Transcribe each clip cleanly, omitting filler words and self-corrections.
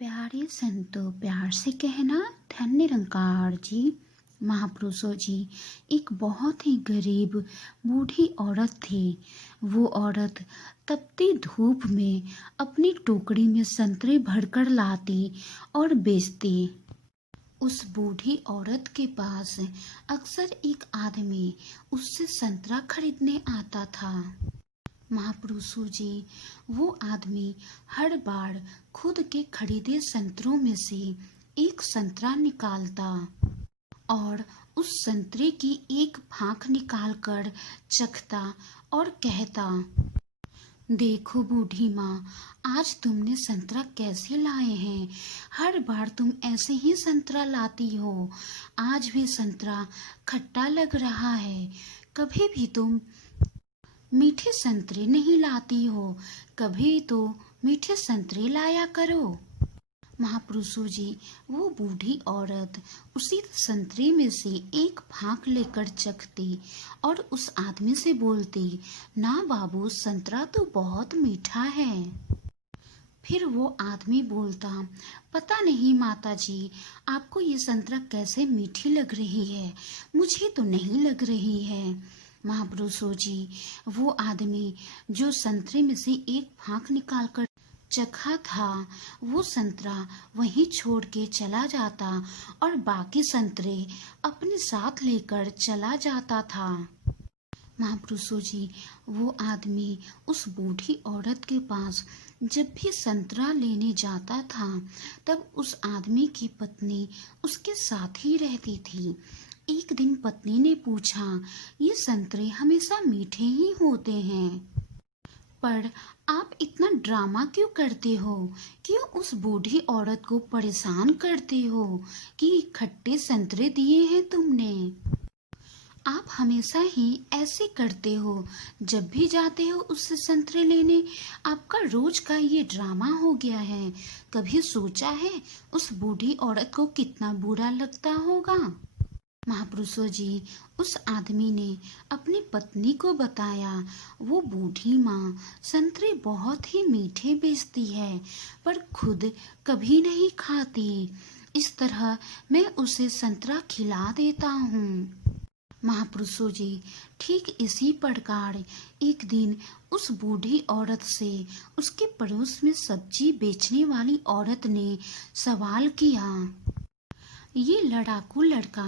प्यारे संतों, प्यार से कहना धन निरंकार जी। महापुरुषों जी, एक बहुत ही गरीब बूढ़ी औरत थी। वो औरत तपती धूप में अपनी टोकरी में संतरे भरकर लाती और बेचती। उस बूढ़ी औरत के पास अक्सर एक आदमी उससे संतरा खरीदने आता था। महापुरुषों जी, वो आदमी हर बार खुद के खरीदे संतरों में से एक संतरा निकालता और उस संतरे की एक फांक निकालकर चखता और कहता, देखो बूढ़ी माँ, आज तुमने संतरा कैसे लाए हैं। हर बार तुम ऐसे ही संतरा लाती हो। आज भी संतरा खट्टा लग रहा है। कभी भी तुम मीठे संतरे नहीं लाती हो। कभी तो मीठे संतरे लाया करो। महापुरुषों जी, वो बूढ़ी औरत उसी संतरे में से एक फांक लेकर चखती और उस आदमी से बोलती, ना बाबू, संतरा तो बहुत मीठा है। फिर वो आदमी बोलता, पता नहीं माता जी, आपको ये संतरा कैसे मीठी लग रही है, मुझे तो नहीं लग रही है। महापुरुषों जी, वो आदमी जो संतरे में से एक फांक निकालकर चखा था, वो संतरा वहीं छोड़ के चला जाता और बाकी संतरे अपने साथ लेकर चला जाता था। महापुरुषों जी, वो आदमी उस बूढ़ी औरत के पास जब भी संतरा लेने जाता था, तब उस आदमी की पत्नी उसके साथ ही रहती थी। एक दिन पत्नी ने पूछा, ये संतरे हमेशा मीठे ही होते हैं, पर आप इतना ड्रामा क्यों करते हो? क्यों उस बूढ़ी औरत को परेशान करते हो कि खट्टे संतरे दिए हैं तुमने? आप हमेशा ही ऐसे करते हो। जब भी जाते हो उससे संतरे लेने, आपका रोज का ये ड्रामा हो गया है। कभी सोचा है उस बूढ़ी औरत को कितना बुरा लगता होगा? महापुरुषों जी, उस आदमी ने अपनी पत्नी को बताया, वो बूढ़ी माँ संतरे बहुत ही मीठे बेचती है, पर खुद कभी नहीं खाती। इस तरह मैं उसे संतरा खिला देता हूँ। महापुरुषों जी, ठीक इसी प्रकार एक दिन उस बूढ़ी औरत से उसके पड़ोस में सब्जी बेचने वाली औरत ने सवाल किया, ये लड़ाकू लड़का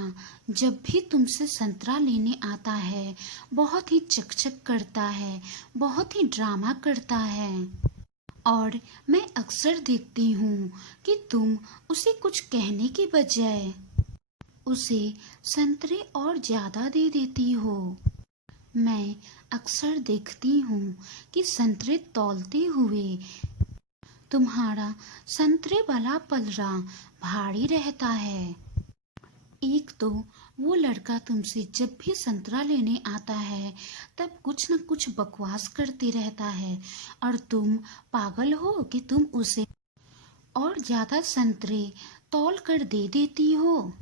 जब भी तुमसे संतरा लेने आता है, बहुत ही चकचक करता है, बहुत ही ड्रामा करता है, और मैं अक्सर देखती हूँ कि तुम उसे कुछ कहने के बजाय उसे संतरे और ज्यादा दे देती हो। मैं अक्सर देखती हूँ कि संतरे तौलते हुए तुम्हारा संतरे वाला पलड़ा भारी रहता है। एक तो वो लड़का तुमसे जब भी संतरा लेने आता है तब कुछ न कुछ बकवास करते रहता है, और तुम पागल हो कि तुम उसे और ज्यादा संतरे तौल कर दे देती हो।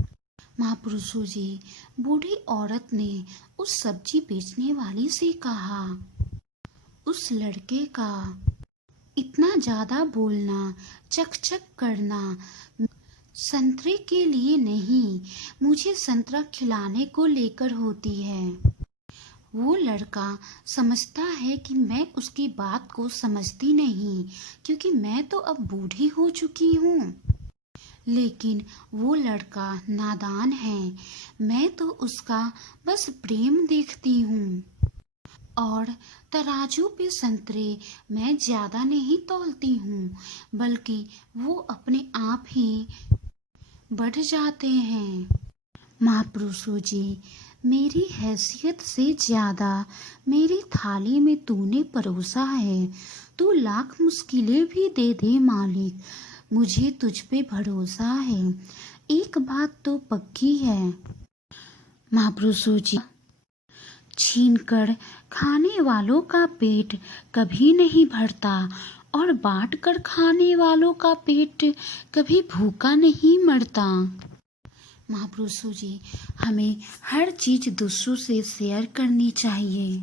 महापुरुषों जी, बूढ़ी औरत ने उस सब्जी बेचने वाली से कहा, उस लड़के का इतना ज्यादा बोलना, चकचक करना संतरे के लिए नहीं, मुझे संतरा खिलाने को लेकर होती है। वो लड़का समझता है कि मैं उसकी बात को समझती नहीं, क्योंकि मैं तो अब बूढ़ी हो चुकी हूँ। लेकिन वो लड़का नादान है। मैं तो उसका बस प्रेम देखती हूँ, और तराजू पे संतरे मैं ज्यादा नहीं तौलती हूँ, बल्कि वो अपने आप ही बढ़ जाते हैं। महापुरुषों जी, मेरी हैसियत से ज्यादा मेरी थाली में तूने परोसा है। तू लाख मुश्किलें भी दे दे मालिक, मुझे तुझ पे भरोसा है। एक बात तो पक्की है महापुरुषों जी, छीनकर खाने वालों का पेट कभी नहीं भरता, और बांट कर खाने वालों का पेट कभी भूखा नहीं मरता। महापुरुषों जी, हमें हर चीज दूसरों से शेयर करनी चाहिए।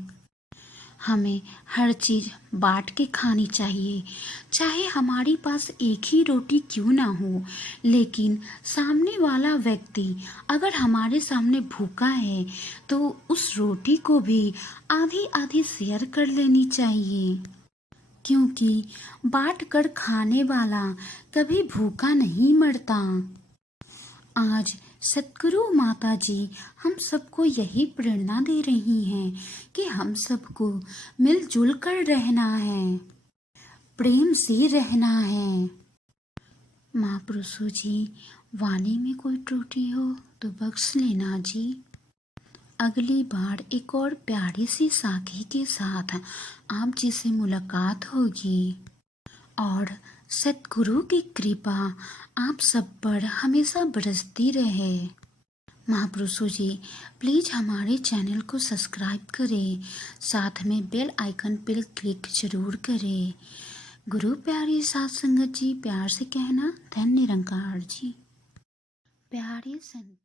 हमें हर चीज़ बांट के खानी चाहिए, चाहे हमारे पास एक ही रोटी क्यों ना हो। लेकिन सामने वाला व्यक्ति अगर हमारे सामने भूखा है तो उस रोटी को भी आधी आधी शेयर कर लेनी चाहिए, क्योंकि बांट कर खाने वाला कभी भूखा नहीं मरता। आज सतगुरु माता जी हम सबको यही प्रेरणा दे रही हैं कि हम सबको मिलजुल कर रहना है, प्रेम से रहना है। महापुरुषों जी, वाणी में कोई त्रुटि हो तो बख्श लेना जी। अगली बार एक और प्यारी सी साखी के साथ आप जी से मुलाकात होगी और सतगुरु की कृपा आप सब पर हमेशा बरसती रहे। महापुरुषों जी, प्लीज़ हमारे चैनल को सब्सक्राइब करें, साथ में बेल आइकन पर क्लिक जरूर करें। गुरु प्यारी साथ संगत जी, प्यार से कहना धन्य निरंकार जी। प्यारे संत